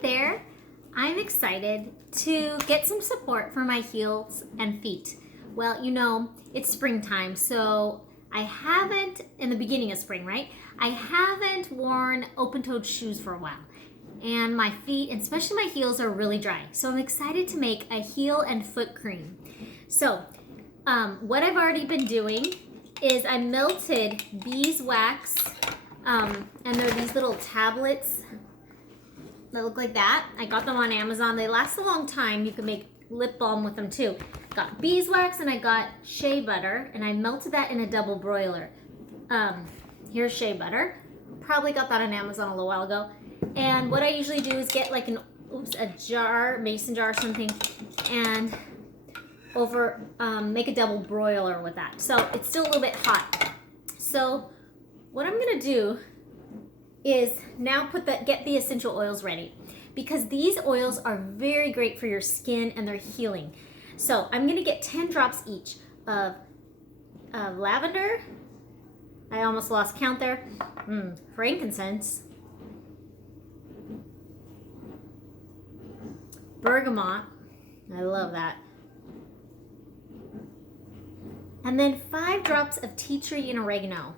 right there, I'm excited to get some support for my heels and feet. Well, you know, it's springtime, so I haven't, in the beginning of spring, right? I haven't worn open-toed shoes for a while. And my feet, and especially my heels, are really dry. So I'm excited to make a heel and foot cream. So what I've already been doing is I melted beeswax, and they're these little tablets that look like that. I got them on Amazon. They last a long time. You can make lip balm with them too. Got beeswax and I got shea butter, and I melted that in a double broiler. Here's shea butter. Probably got that on Amazon a little while ago. And what I usually do is get like a jar, mason jar or something, and make a double broiler with that. So it's still a little bit hot. So what I'm gonna do is now get the essential oils ready, because these oils are very great for your skin and they're healing. So I'm gonna get 10 drops each of lavender. I almost lost count there. Frankincense. Bergamot. I love that. And then 5 drops of tea tree and oregano.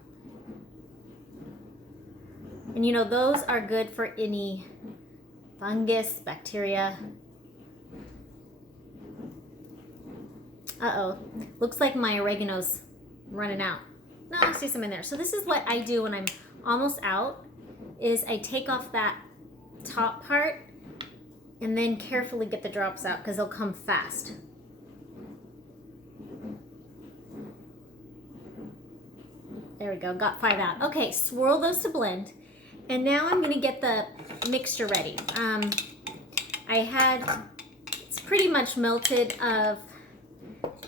And you know, those are good for any fungus, bacteria. Uh-oh, looks like my oregano's running out. No, I see some in there. So this is what I do when I'm almost out, is I take off that top part and then carefully get the drops out, because they'll come fast. There we go, got 5 out. Okay, swirl those to blend. And now I'm gonna get the mixture ready. It's pretty much melted of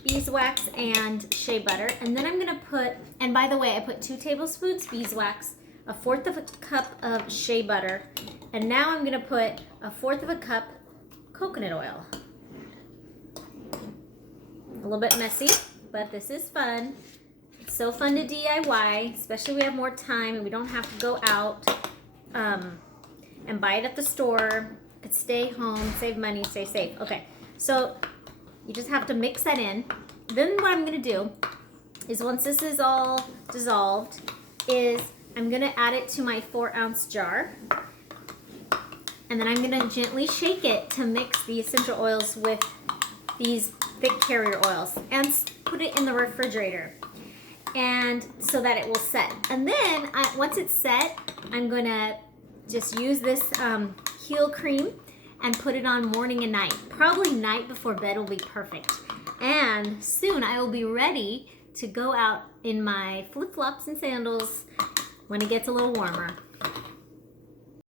beeswax and shea butter. And then I'm gonna put, and by the way, I put 2 tablespoons beeswax, 1/4 of a cup of shea butter, and now I'm gonna put 1/4 of a cup coconut oil. A little bit messy, but this is fun. It's so fun to DIY, especially we have more time and we don't have to go out and buy it at the store. Could stay home, save money, stay safe. Okay, so you just have to mix that in. Then what I'm gonna do is, once this is all dissolved, is I'm gonna add it to my 4-ounce jar. And then I'm gonna gently shake it to mix the essential oils with these thick carrier oils, and put it in the refrigerator, and so that it will set. And then once it's set, I'm gonna just use this heel cream and put it on morning and night. Probably night before bed will be perfect. And soon I will be ready to go out in my flip-flops and sandals when it gets a little warmer.